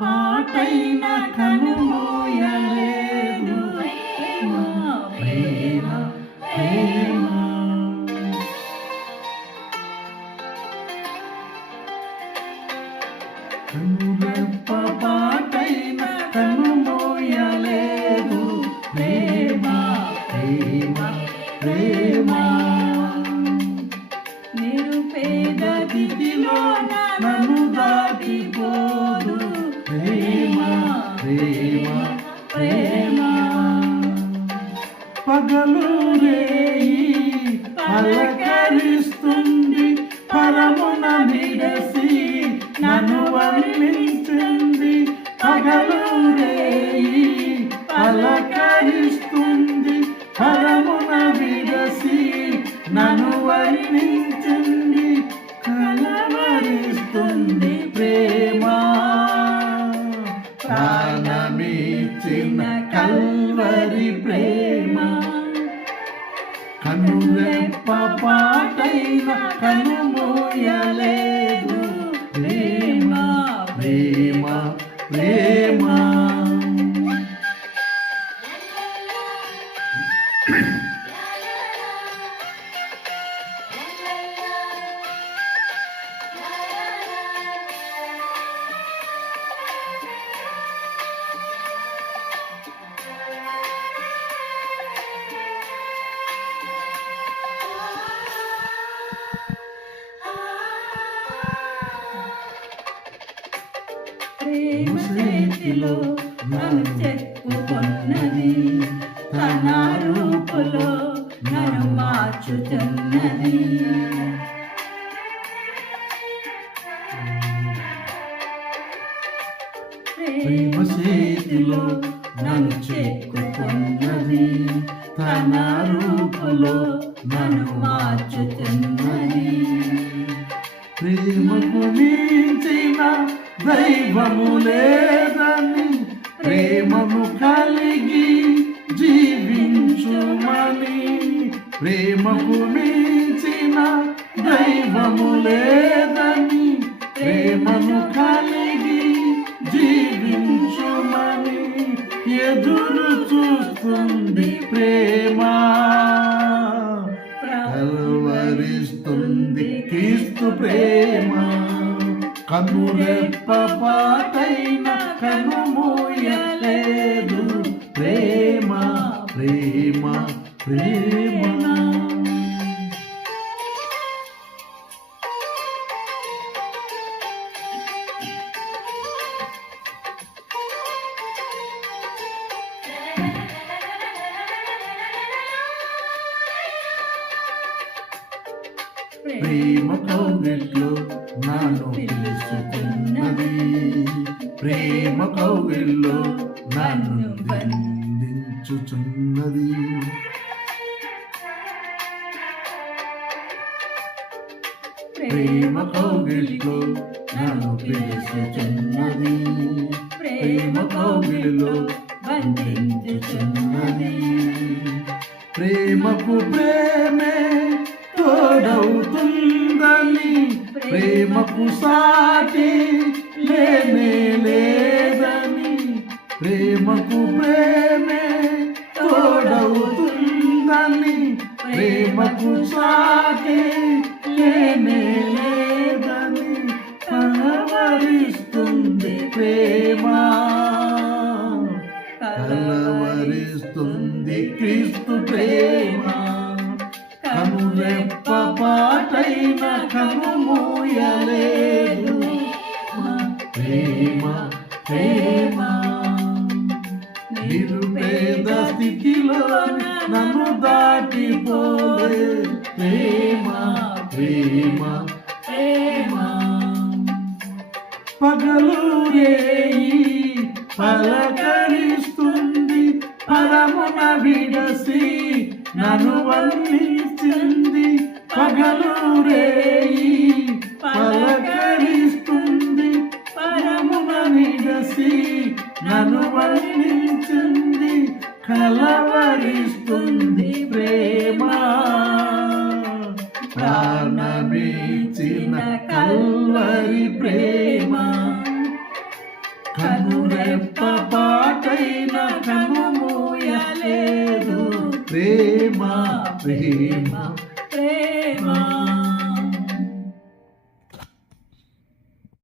పాటైన కనుమూయలేదు ప్రేమ ప్రేమ కనురెప్ప పాటైన కనుమూయలేదు ప్రేమ ప్రేమ ప్రేమ నిరుపేద దిదిలో నన్ను దాటిపోదు ప్రేమ ప్రేమ ప్రేమ పగలు రేయి పలకరిస్తుంది పరమున విడసి నన్ను వర్ణించింది పగలు రేయి పలకరిస్తుంది పరమున విడసి నన్ను వర్ణించింది కలవరిస్తుంది ప్రేమ ప్రాణమిచ్చిన కల్వరి ప్రేమ కనురెప్ప పాటైన కనుమూయలేదు ప్రేమ ప్రేమ ప్రేమ ప్రేమ చేతిలో నన్ను చెక్కుకున్నది తన రూపులో నన్ను మార్చుతున్నది ప్రేమ చేతిలో నన్ను చెక్కుకున్నది తన రూపులో నన్ను మార్చుతున్నది ప్రేమకు మించిన దైవము లేదని ప్రేమను కలిగి జీవించుమని ప్రేమకు మించిన దైవము లేదని ప్రేమను కలిగి జీవించుమని ఎదురు చూస్తుంది ప్రేమ కల్వరిస్తుంది క్రీస్తు ప్రేమ కనురెప్ప పాటైన కనుమూయలేదు ప్రేమ ప్రేమ ప్రేమ ప్రేమ కౌగిల్లో నన్ను పిలుచుకున్నది ప్రేమ కౌగిల్లో నన్ను బంధించుచున్నది ప్రేమ కౌగిల్లో నన్ను పిలుచుచున్నది ప్రేమ కౌగిల్లో బంధించుచున్నది ప్రేమకు ప్రేమే తోడవుతుందని ప్రేమకు సాటి లేనే లేదని ప్రేమకు ప్రేమే తోడవుతుందని ప్రేమకు సాటి లేనే లేదని కలవరిస్తుంది ప్రేమ కలవరిస్తుంది క్రీస్తు ప్రేమ కనురెప్ప పాటైన కనుమూయలేదు ప్రేమ ప్రేమ నిరుపేద స్థితిలో నన్ను దాటిపోలే ప్రేమ ప్రేమ ప్రేమ పగలు రేయి పలకరిస్తుంది పరమున విడసి నన్ను వర్ణించింది పగలు రేయి పలకరిస్తుంది పరమున విడసి నన్ను వర్ణించింది కలవరిస్తుంది ప్రేమ ప్రాణమిచ్చిన కల్వరి ప్రేమ కనురెప్ప పాటైన కనుమూయలేదు ప్రేమ ప్రేమ ప్రేమ